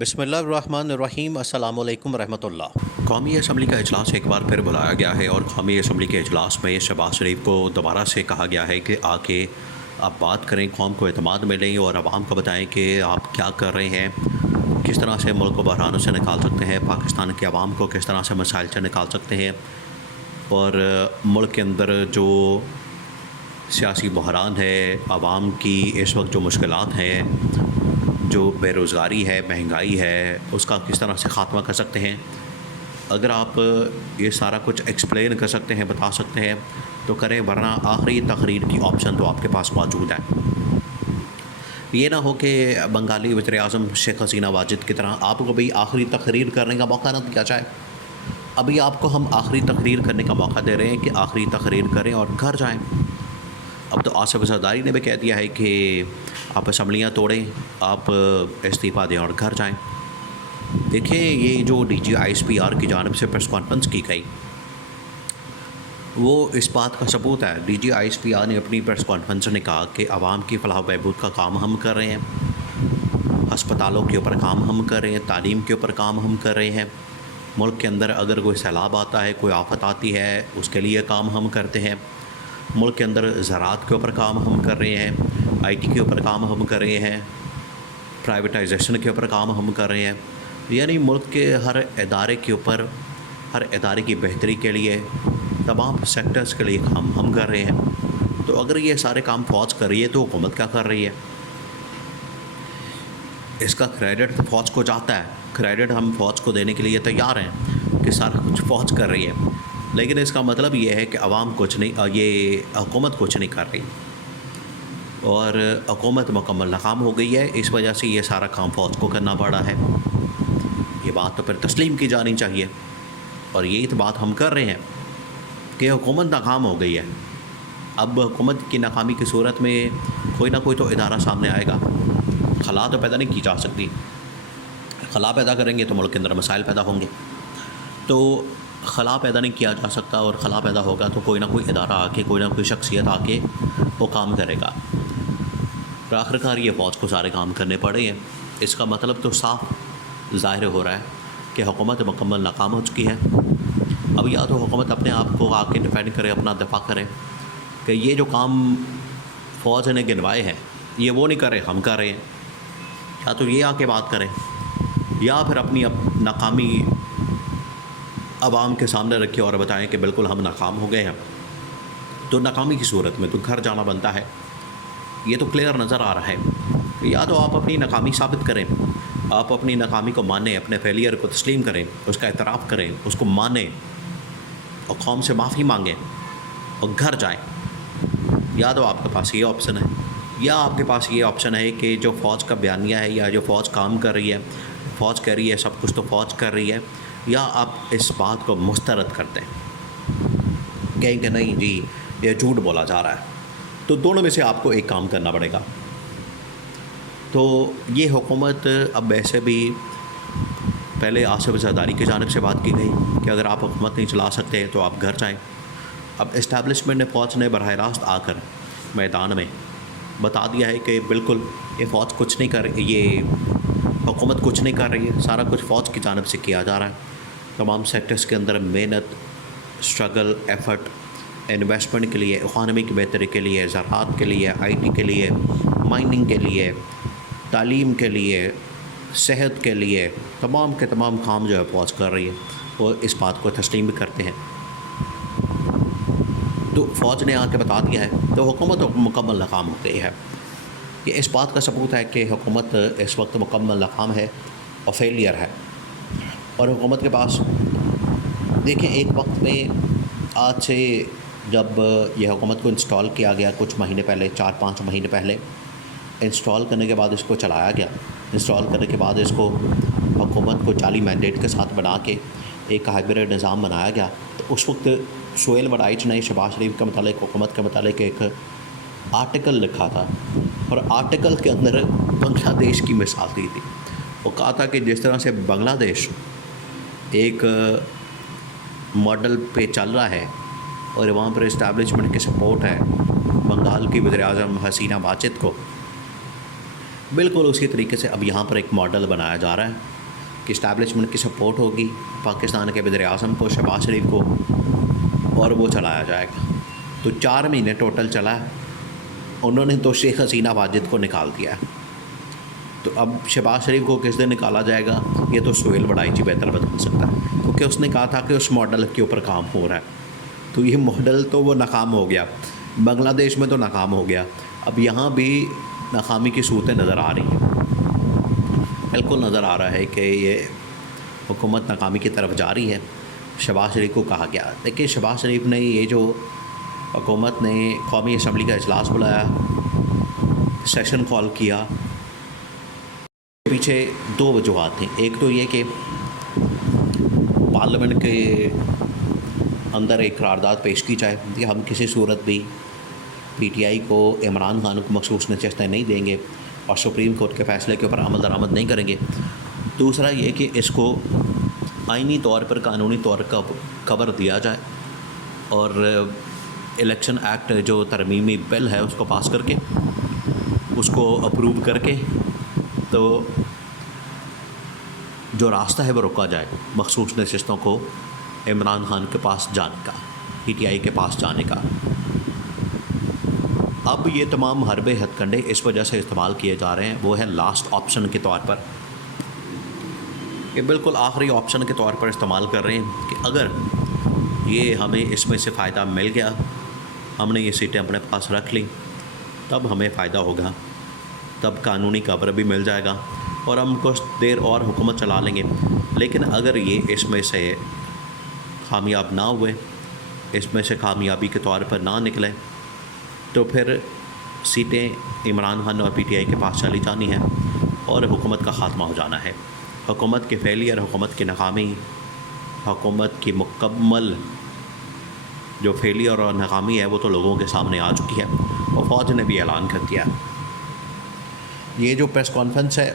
بسم اللہ الرحمن الرحیم السلام علیکم ورحمۃ اللہ۔ قومی اسمبلی کا اجلاس ایک بار پھر بلایا گیا ہے اور قومی اسمبلی کے اجلاس میں شہباز شریف کو دوبارہ سے کہا گیا ہے کہ آ کے آپ بات کریں، قوم کو اعتماد میں لیں اور عوام کو بتائیں کہ آپ کیا کر رہے ہیں، کس طرح سے ملک کو بحرانوں سے نکال سکتے ہیں، پاکستان کے عوام کو کس طرح سے مسائل سے نکال سکتے ہیں، اور ملک کے اندر جو سیاسی بحران ہے، عوام کی اس وقت جو مشکلات ہیں، جو بے روزگاری ہے، مہنگائی ہے، اس کا کس طرح سے خاتمہ کر سکتے ہیں۔ اگر آپ یہ سارا کچھ ایکسپلین کر سکتے ہیں، بتا سکتے ہیں تو کریں، ورنہ آخری تقریر کی آپشن تو آپ کے پاس موجود ہے۔ یہ نہ ہو کہ بنگالی وزیر اعظم شیخ حسینہ واجد کی طرح آپ کو بھی آخری تقریر کرنے کا موقع نہ دیا جائے۔ ابھی آپ کو ہم آخری تقریر کرنے کا موقع دے رہے ہیں کہ آخری تقریر کریں اور گھر جائیں۔ اب تو آصف زرداری نے بھی کہہ دیا ہے کہ آپ اسمبلیاں توڑیں، آپ استعفیٰ دیں اور گھر جائیں۔ دیکھیں، یہ جو D G I S P R کی جانب سے پریس کانفرنس کی گئی، وہ اس بات کا ثبوت ہے۔ D G I S P R نے اپنی پریس کانفرنس نے کہا کہ عوام کی فلاح و بہبود کا کام ہم کر رہے ہیں، ہسپتالوں کے اوپر کام ہم کر رہے ہیں، تعلیم کے اوپر کام ہم کر رہے ہیں، ملک کے اندر اگر کوئی سیلاب آتا ہے، کوئی آفت آتی ہے، اس کے لیے کام ہم کرتے ہیں، ملک کے اندر زراعت کے اوپر کام ہم کر رہے ہیں، آئی ٹی کے اوپر کام ہم کر رہے ہیں، پرائیویٹائزیشن کے اوپر کام ہم کر رہے ہیں، یعنی ملک کے ہر ادارے کے اوپر، ہر ادارے کی بہتری کے لیے، تمام سیکٹرز کے لیے کام ہم کر رہے ہیں۔ تو اگر یہ سارے کام فوج کر رہی ہے تو حکومت کیا کر رہی ہے؟ اس کا کریڈٹ تو فوج کو جاتا ہے، کریڈٹ ہم فوج کو دینے کے لیے تیار ہیں کہ سارا کچھ فوج کر رہی ہے، لیکن اس کا مطلب یہ ہے کہ عوام کچھ نہیں، یہ حکومت کچھ نہیں کر رہی، اور حکومت مکمل ناکام ہو گئی ہے۔ اس وجہ سے یہ سارا کام فوج کو کرنا پڑا ہے۔ یہ بات تو پھر تسلیم کی جانی چاہیے، اور یہی تو بات ہم کر رہے ہیں کہ حکومت ناکام ہو گئی ہے۔ اب حکومت کی ناکامی کی صورت میں کوئی نہ کوئی تو ادارہ سامنے آئے گا۔ خلا تو پیدا نہیں کی جا سکتی، خلا پیدا کریں گے تو ملک کے اندر مسائل پیدا ہوں گے، تو خلا پیدا نہیں کیا جا سکتا، اور خلا پیدا ہوگا تو کوئی نہ کوئی ادارہ آ کے، کوئی نہ کوئی شخصیت آ کے وہ کام کرے گا۔ اور آخرکار یہ فوج کو سارے کام کرنے پڑے ہیں۔ اس کا مطلب تو صاف ظاہر ہو رہا ہے کہ حکومت مکمل ناکام ہو چکی ہے۔ اب یا تو حکومت اپنے آپ کو آ کے ڈیفینڈ کرے، اپنا دفاع کرے کہ یہ جو کام فوج نے گنوائے ہیں یہ وہ نہیں کر رہے، ہم کر رہے ہیں، یا تو یہ آ کے بات کریں، یا پھر اپنی ناکامی عوام کے سامنے رکھے اور بتائیں کہ بالکل ہم ناکام ہو گئے ہیں۔ تو ناکامی کی صورت میں تو گھر جانا بنتا ہے۔ یہ تو کلیئر نظر آ رہا ہے کہ یا تو آپ اپنی ناکامی ثابت کریں، آپ اپنی ناکامی کو مانیں، اپنے فیلئر کو تسلیم کریں، اس کا اعتراف کریں، اس کو مانیں اور قوم سے معافی مانگیں اور گھر جائیں، یا تو آپ کے پاس یہ آپشن ہے، یا آپ کے پاس یہ آپشن ہے کہ جو فوج کا بیانیہ ہے یا جو فوج کام کر رہی ہے، فوج کہہ رہی ہے سب کچھ تو فوج کر رہی ہے، یا آپ اس بات کو مسترد کرتے ہیں، کہیں کہ نہیں جی یہ جھوٹ بولا جا رہا ہے۔ تو دونوں میں سے آپ کو ایک کام کرنا پڑے گا۔ تو یہ حکومت اب ایسے بھی، پہلے آصف زرداری کی جانب سے بات کی گئی کہ اگر آپ حکومت نہیں چلا سکتے تو آپ گھر جائیں۔ اب اسٹیبلشمنٹ نے، فوج نے براہ راست آ کر میدان میں بتا دیا ہے کہ بالکل یہ فوج کچھ نہیں کر رہی، یہ حکومت کچھ نہیں کر رہی ہے، سارا کچھ فوج کی جانب سے کیا جا رہا ہے۔ تمام سیکٹرز کے اندر محنت، اسٹرگل، ایفرٹ، انویسٹمنٹ کے لیے، اکانومی کی بہتری کے لیے، زراعت کے لیے، آئی ٹی کے لیے، مائننگ کے لیے، تعلیم کے لیے، صحت کے لیے، تمام کے تمام کام جو ہے فوج کر رہی ہے، وہ اس بات کو تسلیم بھی کرتے ہیں۔ تو فوج نے آ کے بتا دیا ہے تو حکومت مکمل ناکام ہو گئی ہے۔ یہ اس بات کا ثبوت ہے کہ حکومت اس وقت مکمل ناکام ہے اور فیلئر ہے، اور حکومت کے پاس، دیکھیں ایک وقت میں، آج سے جب یہ حکومت کو انسٹال کیا گیا کچھ مہینے پہلے، 4-5 مہینے پہلے، انسٹال کرنے کے بعد اس کو چلایا گیا، انسٹال کرنے کے بعد اس کو حکومت کو جعلی مینڈیٹ کے ساتھ بنا کے ایک ہائبرڈ نظام بنایا گیا۔ تو اس وقت سہیل وڑائچ نے شہباز شریف کے متعلق، حکومت کے متعلق ایک آرٹیکل لکھا تھا، اور آرٹیکل کے اندر بنگلہ دیش کی مثال دی تھی۔ وہ کہا تھا کہ جس طرح سے بنگلہ دیش ایک ماڈل پہ چل رہا ہے اور وہاں پر اسٹیبلشمنٹ کی سپورٹ ہے بنگال کی وزیر اعظم حسینہ واجد کو، بالکل اسی طریقے سے اب یہاں پر ایک ماڈل بنایا جا رہا ہے کہ اسٹیبلشمنٹ کی سپورٹ ہوگی پاکستان کے وزیر اعظم کو، شہباز شریف کو، اور وہ چلایا جائے گا۔ تو 4 مہینے ٹوٹل چلا ہے، انہوں نے تو شیخ حسینہ واجد کو نکال دیا ہے۔ تو اب شہباز شریف کو کس دن نکالا جائے گا یہ تو سہیل وڑائی بہتر بتا سکتا ہے، کیونکہ اس نے کہا تھا کہ اس ماڈل کے اوپر کام ہو رہا ہے۔ تو یہ ماڈل تو وہ ناکام ہو گیا، بنگلہ دیش میں تو ناکام ہو گیا، اب یہاں بھی ناکامی کی صورتیں نظر آ رہی ہیں۔ بالکل نظر آ رہا ہے کہ یہ حکومت ناکامی کی طرف جا رہی ہے۔ شہباز شریف کو کہا گیا، دیکھیے شہباز شریف نے یہ جو حکومت نے قومی اسمبلی کا اجلاس بلایا، سیشن کال کیا، پیچھے 2 وجوہات تھیں۔ ایک تو یہ کہ پارلیمنٹ کے اندر ایک قرارداد پیش کی جائے کہ ہم کسی صورت بھی پی ٹی آئی کو عمران خان کو مخصوص نشستیں نہیں دیں گے اور سپریم کورٹ کے فیصلے کے اوپر عمل درآمد نہیں کریں گے۔ دوسرا یہ کہ اس کو آئینی طور پر، قانونی طور کا کور دیا جائے اور الیکشن ایکٹ جو ترمیمی بل ہے اس کو پاس کر کے، اس کو اپروو کر کے، تو جو راستہ ہے وہ روکا جائے مخصوص نشستوں کو عمران خان کے پاس جانے کا، پی ٹی آئی کے پاس جانے کا۔ اب یہ تمام حربے ہتھ کنڈے اس وجہ سے استعمال کیے جا رہے ہیں، وہ ہے لاسٹ آپشن کے طور پر، یہ بالکل آخری آپشن کے طور پر استعمال کر رہے ہیں کہ اگر یہ ہمیں اس میں سے فائدہ مل گیا، ہم نے یہ سیٹیں اپنے پاس رکھ لی، تب ہمیں فائدہ ہوگا، تب قانونی کور بھی مل جائے گا اور ہم کچھ دیر اور حکومت چلا لیں گے۔ لیکن اگر یہ اس میں سے کامیاب نہ ہوئے، اس میں سے کامیابی کے طور پر نہ نکلے، تو پھر سیٹیں عمران خان اور پی ٹی آئی کے پاس چلی جانی ہیں اور حکومت کا خاتمہ ہو جانا ہے۔ حکومت کے فیلئر، حکومت کی ناکامی، حکومت کی مکمل جو فیلئر اور ناکامی ہے وہ تو لوگوں کے سامنے آ چکی ہے اور فوج نے بھی اعلان کر دیا۔ یہ جو پریس کانفرنس ہے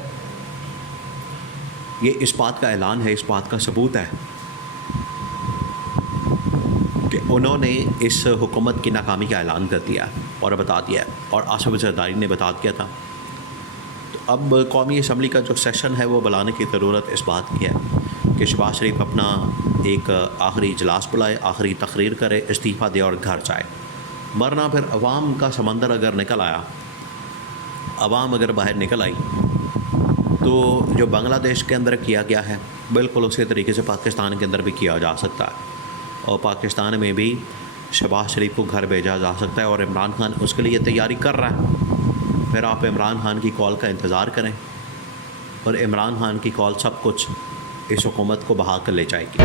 یہ اس بات کا اعلان ہے، اس بات کا ثبوت ہے کہ انہوں نے اس حکومت کی ناکامی کا اعلان کر دیا اور بتا دیا، اور آصف زرداری نے بتا دیا تھا۔ تو اب قومی اسمبلی کا جو سیشن ہے وہ بلانے کی ضرورت اس بات کی ہے کہ شہباز شریف اپنا ایک آخری اجلاس بلائے، آخری تقریر کرے، استعفیٰ دے اور گھر جائے، ورنہ پھر عوام کا سمندر اگر نکل آیا، عوام اگر باہر نکل آئی، تو جو بنگلہ دیش کے اندر کیا گیا ہے بالکل اسی طریقے سے پاکستان کے اندر بھی کیا جا سکتا ہے، اور پاکستان میں بھی شہباز شریف کو گھر بھیجا جا سکتا ہے، اور عمران خان اس کے لیے تیاری کر رہا ہے۔ پھر آپ عمران خان کی کال کا انتظار کریں، اور عمران خان کی کال سب کچھ اس حکومت کو بہا کر لے جائے گی۔